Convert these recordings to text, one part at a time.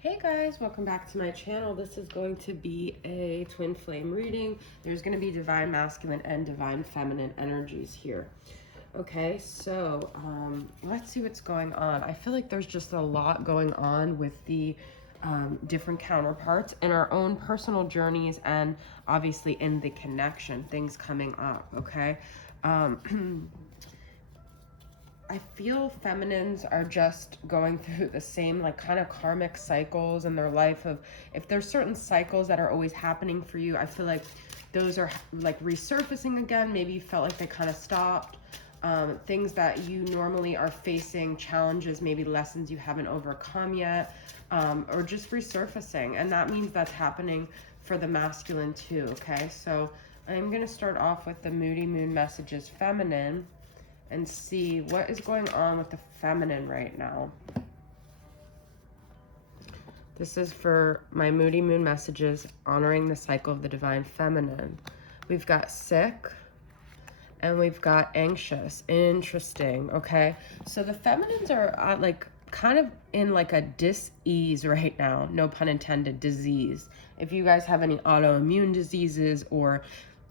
Hey guys, welcome back to my channel. This is going to be a twin flame reading. There's going to be divine masculine and divine feminine energies here. Okay, so let's see what's going on. I feel like there's just a lot going on with the different counterparts in our own personal journeys and obviously in the connection, things coming up, okay? I feel feminines are just going through the same like kind of karmic cycles in their life of if there's certain cycles that are always happening for you, I feel like those are like resurfacing again. Maybe you felt like they kind of stopped. Things that you normally are facing, challenges, maybe lessons you haven't overcome yet, or just resurfacing. And that means that's happening for the masculine too, okay? So I'm going to start off with the Moody Moon messages feminine and see what is going on with the feminine right now. This is for my Moody Moon messages honoring the cycle of the divine feminine. We've got sick and we've got anxious. Interesting. Okay, so the feminines are like kind of in like a dis-ease right now, no pun intended, disease. If you guys have any autoimmune diseases or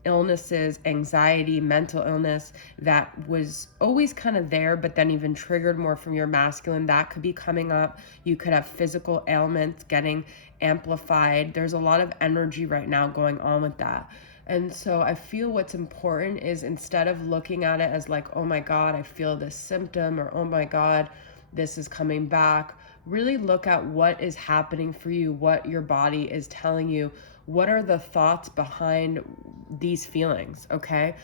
illnesses, anxiety, mental illness that was always kind of there, but then even triggered more from your masculine, that could be coming up. You could have physical ailments getting amplified. There's a lot of energy right now going on with that. And so I feel what's important is instead of looking at it as like, oh my God, I feel this symptom, or oh my God, this is coming back, really look at what is happening for you, what your body is telling you, what are the thoughts behind these feelings, okay?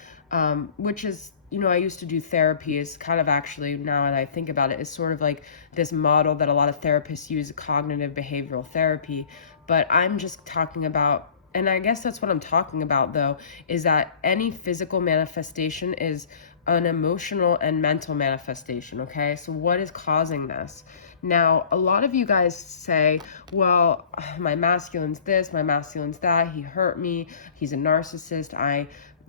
Which is, you know, I used to do therapy, is kind of actually, now that I think about it, is sort of like this model that a lot of therapists use, cognitive behavioral therapy. But I'm just talking about, and I guess that's what I'm talking about though, is that any physical manifestation is an emotional and mental manifestation, okay? So what is causing this? Now, a lot of you guys say, well, my masculine's this, my masculine's that, he hurt me, he's a narcissist,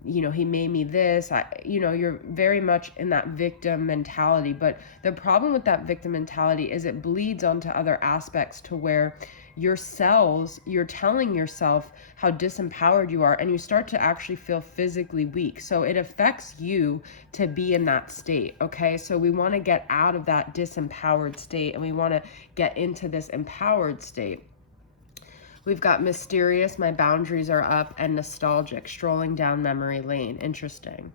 he made me this. You're very much in that victim mentality. But the problem with that victim mentality is it bleeds onto other aspects to where your cells, you're telling yourself how disempowered you are, and you start to actually feel physically weak. So it affects you to be in that state, okay? So we want to get out of that disempowered state and we want to get into this empowered state. We've got mysterious, my boundaries are up, and nostalgic, strolling down memory lane. Interesting.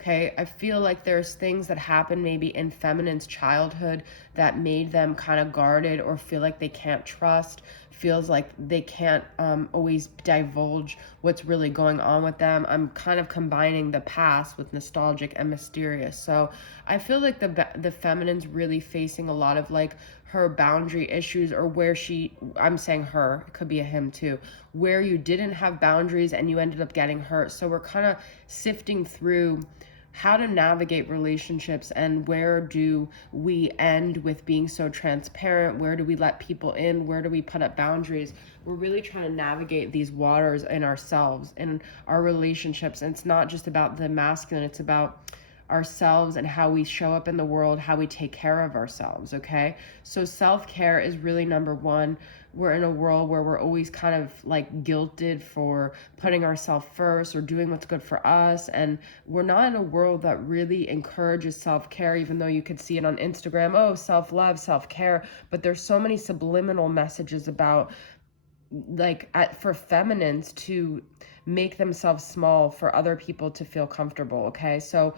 Okay, I feel like there's things that happen maybe in feminine's childhood that made them kind of guarded or feel like they can't trust, feels like they can't always divulge what's really going on with them. I'm kind of combining the past with nostalgic and mysterious. So I feel like the feminine's really facing a lot of like her boundary issues, or where I'm saying her, it could be a him too, where you didn't have boundaries and you ended up getting hurt. So we're kind of sifting through how to navigate relationships, and where do we end with being so transparent, where do we let people in, where do we put up boundaries. We're really trying to navigate these waters in ourselves, in our relationships. And it's not just about the masculine, it's about ourselves and how we show up in the world, how we take care of ourselves, okay? So self-care is really number one. We're in a world where we're always kind of like guilted for putting ourselves first or doing what's good for us, and we're not in a world that really encourages self-care, even though you could see it on Instagram, oh, self-love, self-care, but there's so many subliminal messages about like for feminines to make themselves small for other people to feel comfortable, okay? So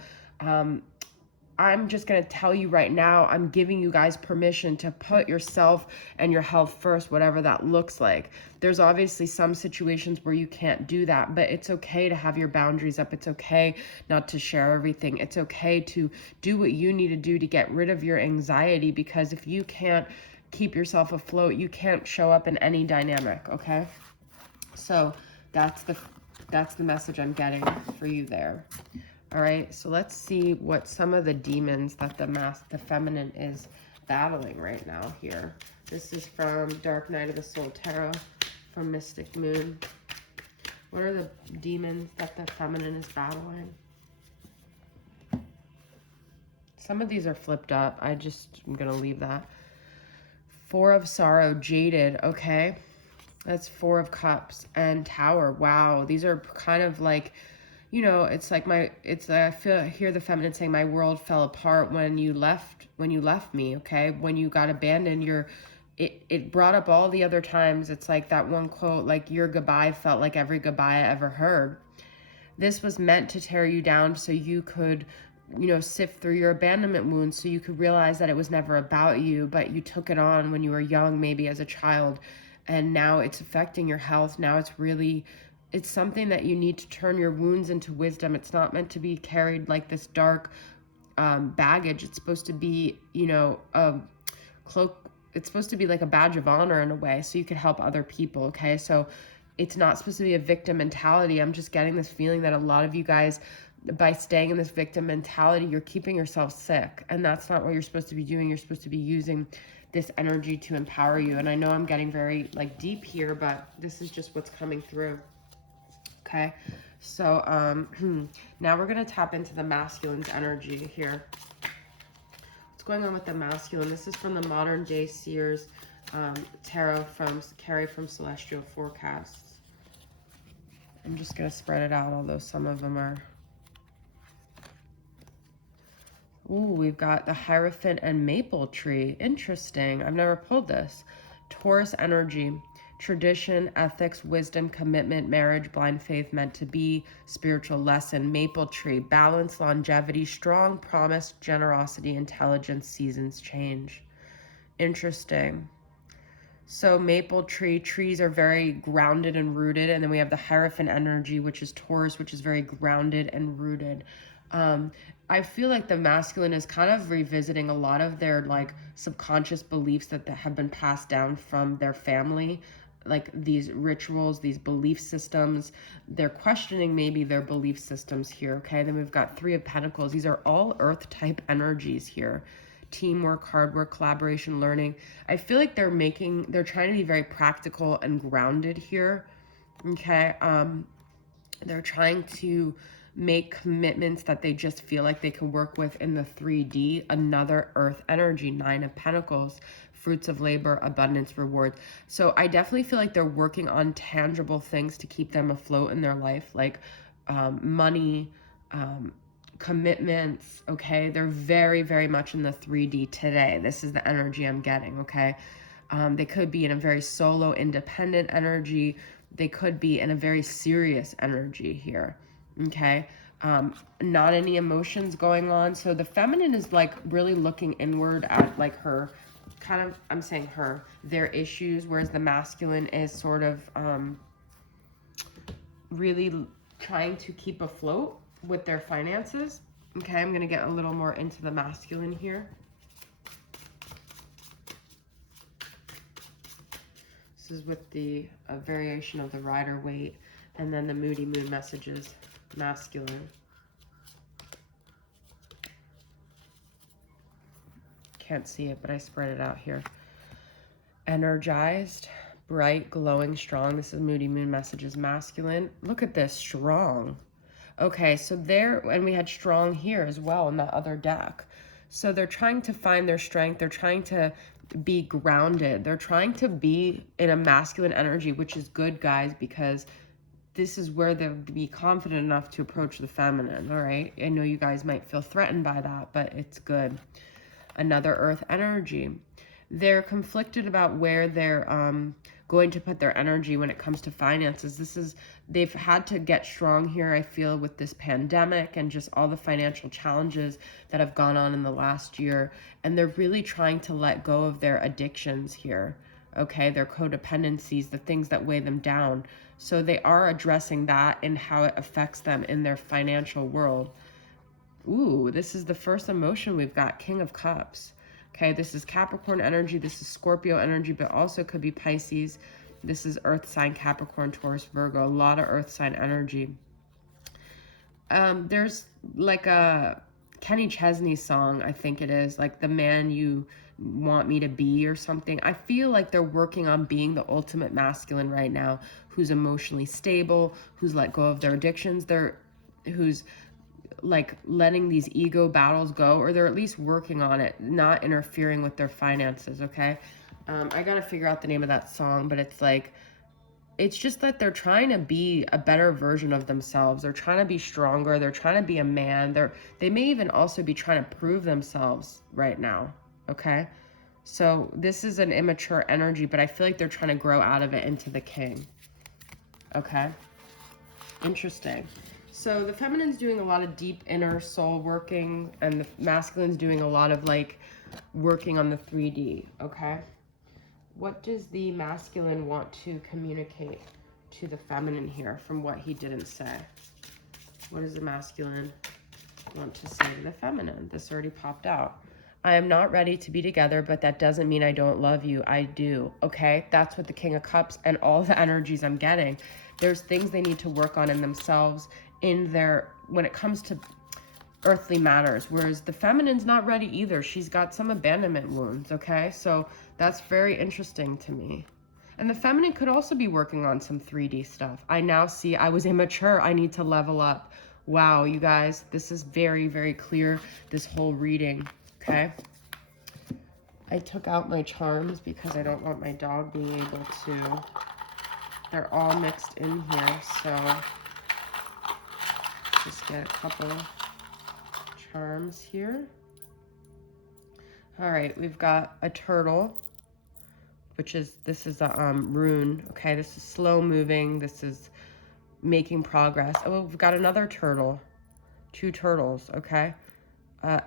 I'm just going to tell you right now, I'm giving you guys permission to put yourself and your health first, whatever that looks like. There's obviously some situations where you can't do that, but it's okay to have your boundaries up. It's okay not to share everything. It's okay to do what you need to do to get rid of your anxiety, because if you can't keep yourself afloat, you can't show up in any dynamic, okay? So that's the message I'm getting for you there. All right, so let's see what some of the demons that the feminine is battling right now here. This is from Dark Night of the Soul Tarot from Mystic Moon. What are the demons that the feminine is battling? Some of these are flipped up. I'm going to leave that. Four of Sorrow, Jaded, okay? That's Four of Cups and Tower. Wow, these are kind of like, you know, it's like I hear the feminine saying my world fell apart when you left me, okay? When you got abandoned, it brought up all the other times. It's like that one quote, like your goodbye felt like every goodbye I ever heard. This was meant to tear you down so you could, you know, sift through your abandonment wounds, so you could realize that it was never about you, but you took it on when you were young, maybe as a child, and now it's affecting your health. Now it's something that you need to turn your wounds into wisdom. It's not meant to be carried like this dark baggage. It's supposed to be, you know, a cloak. It's supposed to be like a badge of honor in a way, so you could help other people, okay? So it's not supposed to be a victim mentality. I'm just getting this feeling that a lot of you guys, by staying in this victim mentality, you're keeping yourself sick, and that's not what you're supposed to be doing. You're supposed to be using this energy to empower you. And I know I'm getting very like deep here, but this is just what's coming through. Okay, so now we're going to tap into the masculine's energy here. What's going on with the masculine? This is from the Modern Day Seers Tarot from Carrie from Celestial Forecasts. I'm just going to spread it out, although some of them are... Ooh, we've got the Hierophant and Maple Tree. Interesting. I've never pulled this. Taurus energy. Tradition, ethics, wisdom, commitment, marriage, blind faith, meant to be, spiritual lesson. Maple Tree. Balance, longevity, strong promise, generosity, intelligence, seasons change. Interesting. So Maple Tree, trees are very grounded and rooted. And then we have the Hierophant energy, which is Taurus, which is very grounded and rooted. I feel like the masculine is kind of revisiting a lot of their like subconscious beliefs that have been passed down from their family, like these rituals, these belief systems. They're questioning maybe their belief systems here, okay? Then we've got Three of Pentacles. These are all earth type energies here. Teamwork, hard work, collaboration, learning. I feel like they're trying to be very practical and grounded here, okay? They're trying to make commitments that they just feel like they can work with in the 3D. Another earth energy, Nine of Pentacles, fruits of labor, abundance, rewards. So I definitely feel like they're working on tangible things to keep them afloat in their life, like money, commitments, okay? They're very, very much in the 3D today. This is the energy I'm getting, okay? They could be in a very solo, independent energy. They could be in a very serious energy here. Okay, not any emotions going on. So the feminine is like really looking inward at like her kind of, I'm saying her, their issues, whereas the masculine is sort of really trying to keep afloat with their finances. Okay, I'm going to get a little more into the masculine here. This is with the variation of the Rider-Waite, and then the Moody Moon messages. Masculine. Can't see it, but I spread it out here. Energized, bright, glowing, strong. This is Moody Moon messages. Masculine. Look at this, strong. Okay, so there, and we had strong here as well in that other deck. So they're trying to find their strength. They're trying to be grounded. They're trying to be in a masculine energy, which is good, guys, because this is where they'll be confident enough to approach the feminine, all right? I know you guys might feel threatened by that, but it's good. Another earth energy. They're conflicted about where they're going to put their energy when it comes to finances. They've had to get strong here, I feel, with this pandemic and just all the financial challenges that have gone on in the last year. And they're really trying to let go of their addictions here, okay? Their codependencies, the things that weigh them down. So they are addressing that and how it affects them in their financial world. Ooh, this is the first emotion we've got, King of Cups. Okay, this is Capricorn energy. This is Scorpio energy, but also could be Pisces. This is earth sign, Capricorn, Taurus, Virgo. A lot of earth sign energy. There's like a Kenny Chesney song, I think it is, like The Man You Want Me to Be or something. I feel like they're working on being the ultimate masculine right now, who's emotionally stable, who's let go of their addictions, who's like letting these ego battles go, or they're at least working on it, not interfering with their finances, okay? I gotta figure out the name of that song, but it's like, it's just that they're trying to be a better version of themselves. They're trying to be stronger. They're trying to be a man. They may even also be trying to prove themselves right now. Okay. So this is an immature energy, but I feel like they're trying to grow out of it into the king. Okay. Interesting. So the feminine's doing a lot of deep inner soul working, and the masculine's doing a lot of like working on the 3D. Okay. What does the masculine want to communicate to the feminine here from what he didn't say? What does the masculine want to say to the feminine? This already popped out. I am not ready to be together, but that doesn't mean I don't love you. I do. Okay? That's what the King of Cups and all the energies I'm getting. There's things they need to work on in themselves when it comes to earthly matters, whereas the feminine's not ready either. She's got some abandonment wounds, okay? So that's very interesting to me. And the feminine could also be working on some 3D stuff. I now see I was immature. I need to level up. Wow, you guys, this is very, very clear, this whole reading, okay? I took out my charms because I don't want my dog being able to. They're all mixed in here, so just get a couple charms here. All right, we've got a turtle, this is a rune. Okay, this is slow moving. This is making progress. Oh, we've got another turtle, 2 turtles. Okay,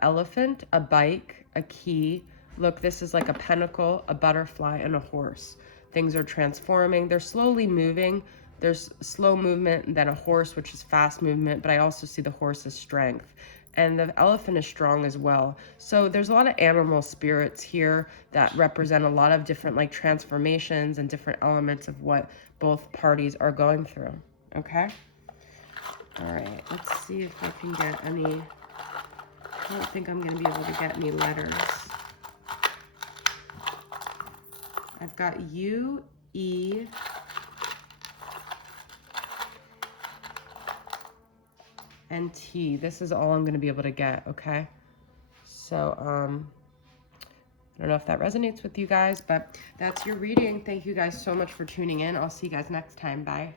elephant, a bike, a key. Look, this is like a pentacle, a butterfly, and a horse. Things are transforming. They're slowly moving. There's slow movement, and then a horse, which is fast movement, but I also see the horse's strength. And the elephant is strong as well. So there's a lot of animal spirits here that represent a lot of different like transformations and different elements of what both parties are going through. Okay? All right, let's see if I can get any. I don't think I'm going to be able to get any letters. I've got U, E, and T. This is all I'm going to be able to get, okay? So, I don't know if that resonates with you guys, but that's your reading. Thank you guys so much for tuning in. I'll see you guys next time. Bye.